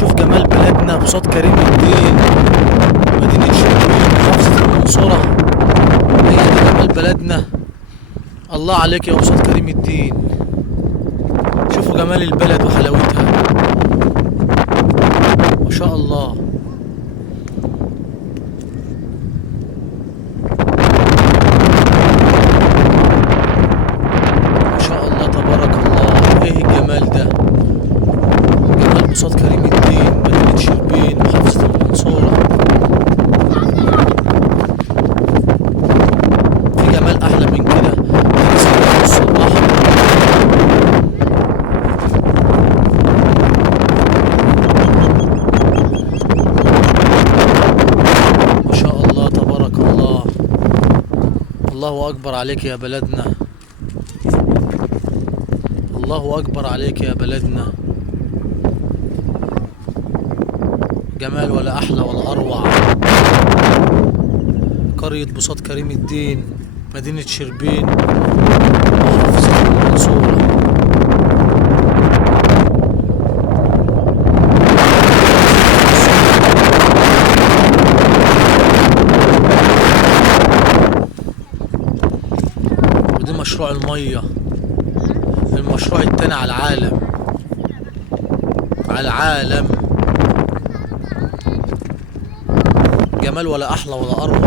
شوف جمال بلدنا بصوت كريم الدين، مدينة شربين، محافظة المنصورة. هي دي جمال بلدنا. الله عليك يا بصوت كريم الدين. شوفوا جمال البلد وحلاوتها، ما شاء الله. ما شاء الله تبارك الله. ايه الجمال ده؟ جمال بصوت كريم الدين، مدينة شربين، محافظة المنصورة. في جمال أحلى من كده؟ في نص البحر. ما شاء الله تبارك الله. الله أكبر عليك يا بلدنا. الله أكبر عليك يا بلدنا. جمال ولا أحلى ولا أروع. قرية بساط كريم الدين، مدينة شربين، محافظة المنصورة. ودي مشروع المية، المشروع التاني على العالم، على العالم. جمال ولا أحلى ولا أروع.